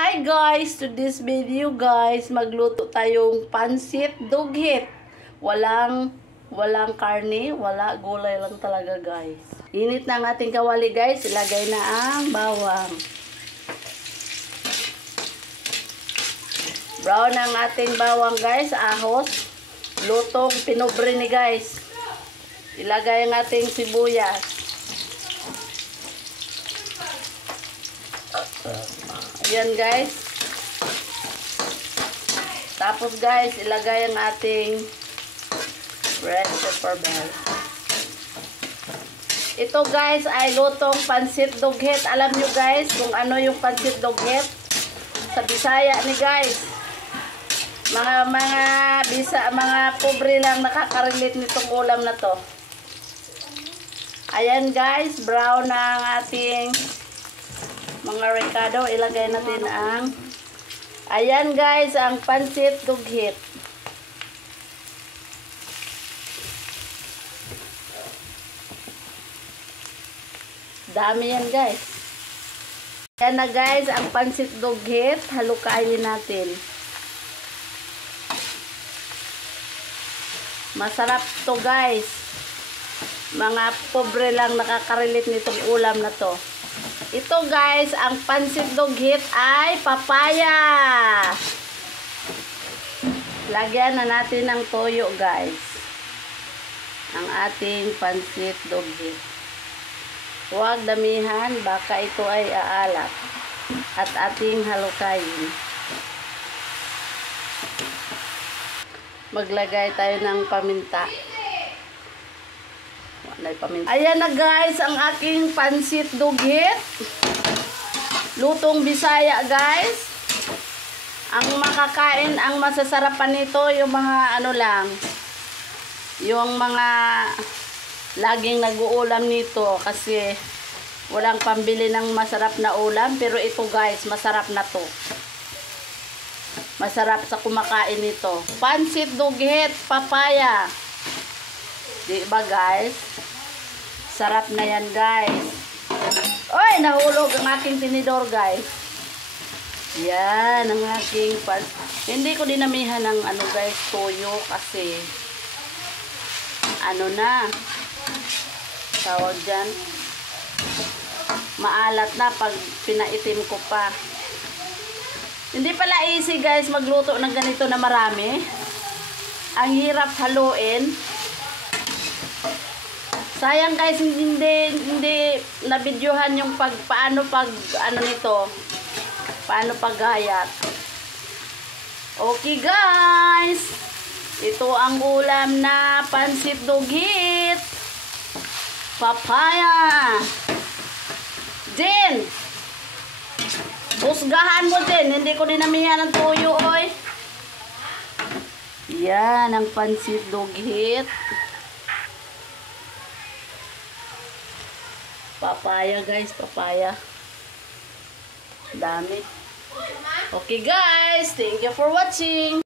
Hi guys! To this video guys, magluto tayong pansit dughit. Walang karne, wala gulay lang talaga guys. Init na ang ating kawali guys, ilagay na ang bawang. Brown ang ating bawang guys, ahos. Lutong pinobre ni guys. Ilagay ang ating sibuyas. Ayan guys. Tapos guys, ilagay ang ating red pepper bell. Ito guys ay lutong pansit dughit. Alam nyo guys kung ano yung pansit dughit? Sa Bisaya ni guys. Mga pobre lang nakaka-relate nitong ulam na to. Ayan guys, brown na ang ating mga recado. Ilagay natin ang ayan guys, ang pansit dughit. Dami yan guys. Ayan na guys, ang pansit dughit. Halukayin natin. Masarap to guys. Mga pobre lang nakaka-relate nitong ulam na to. Ito guys, ang pansit dughit ay papaya. Lagyan na natin ng toyo guys. Ang ating pansit dughit. Huwag damihan, baka ito ay aalat. At ating halukayin. Maglagay tayo ng paminta. Ayan na guys, ang aking pansit dughit. Lutong Bisaya guys. Ang makakain, ang masasarapan nito, yung mga ano lang. Yung mga laging nag-uulam nito kasi walang pambili ng masarap na ulam. Pero ito guys, masarap na to. Masarap sa kumakain nito. Pansit dughit, papaya. Diba guys? Sarap na yan guys. Oy, nahulog ang aking tinidor guys. Yan, ang aking hindi ko dinamihan ng ano guys, toyo kasi ano na tawag dyan, maalat na pag pinaitim ko pa. Hindi pala easy guys magluto ng ganito na marami. Ang hirap haluin. Sayang guys, hindi na-videohan yung paano paggayat. Okay guys. Ito ang ulam na pansit dughit. Papaya. Din. Husgahan mo din. Hindi ko dinamihan ng tuyo, oy. Yan ang pansit dughit. Papaya guys, papaya. Dami. Okay guys, thank you for watching.